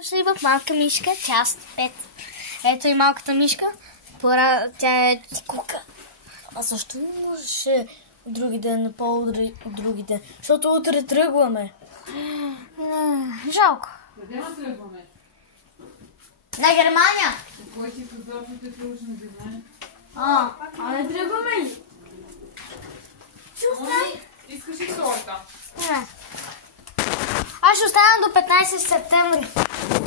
Дошли в Малка мишка, част 5. Ето и малката мишка. Тя е кука. А защо не можеше от други ден на по-утре от други ден? Защото утре тръгваме. Жалко. Къде не тръгваме? На Германия. Кой ти казал, че те тръгваш на Германия? А не тръгваме ли? Искаш ли торта? Не. Аз ще оставам до 15 септември.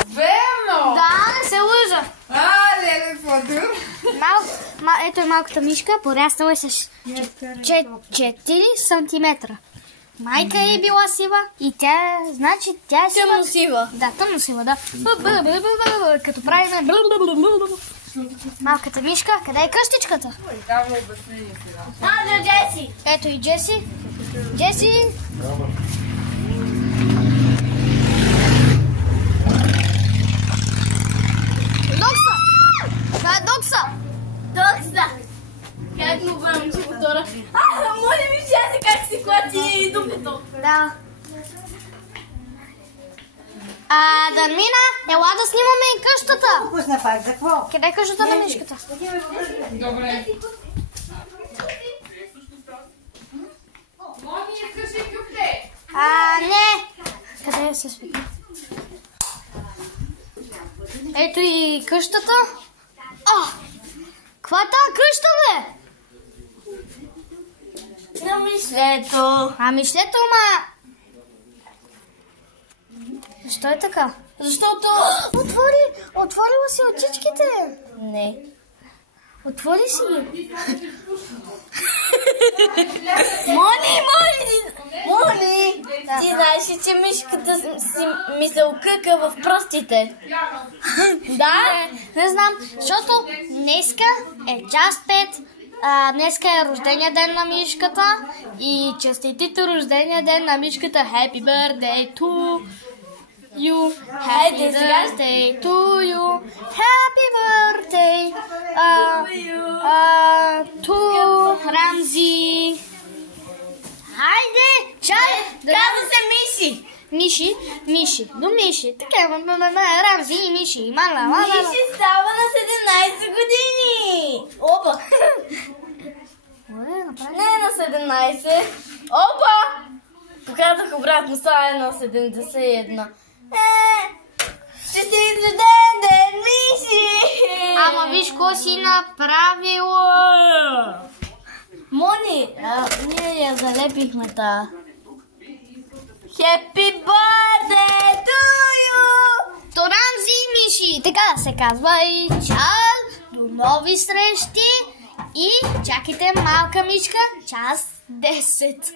Верно! Да, не се лъжа. Леле, фотор. Ето е малката мишка, поряснала е с 4 сантиметра. Майка е била сива и тя, значи тя е сива. Тъмно сива. Да, тъмно сива, да. Като правим малката мишка, къде е къщичката? Дава обяснение сега. За Джеси. Ето и Джеси. Джеси. Докса! Това е Докса! Докса! Как му бъдам, че мотора? Моля ми, Джеси, как си клати дупето? Да. Дармина, ела да снимаме и къщата. Пусна пак, за какво? Къде е къщата на мишката? Добре. Мони, кажи кюфте. Не. Къде се спи? Ето и къщата. Каква е тази къща, бе? На мишлето. Мишлето, Защо е така? Защото... Отворила си очичките. Не. Отвори си ги. Мони! Ти знаеш ли, че мишката ми се окъка в пръстите? Да? Не знам, защото днеска е час 5. Днеска е рождения ден на мишката и честитите рождения ден на мишката. Happy birthday to you. Happy birthday to you. Happy birthday to Рамзи. Хайде! Чай! Казва се Миши. Миши. До Миши. Така, Рамзи и Миши. Миши става на 17 години. Опа! Не на 17. Опа! Показах обратно, сега е на 71. Честит рожден ден, Миши! Ама виж какво си направила! Мони, ние я залепихме та. Happy birthday to you! То Рамзи и Миши, така да се казва и чао! До нови срещи и чакайте малка мишка, час 10.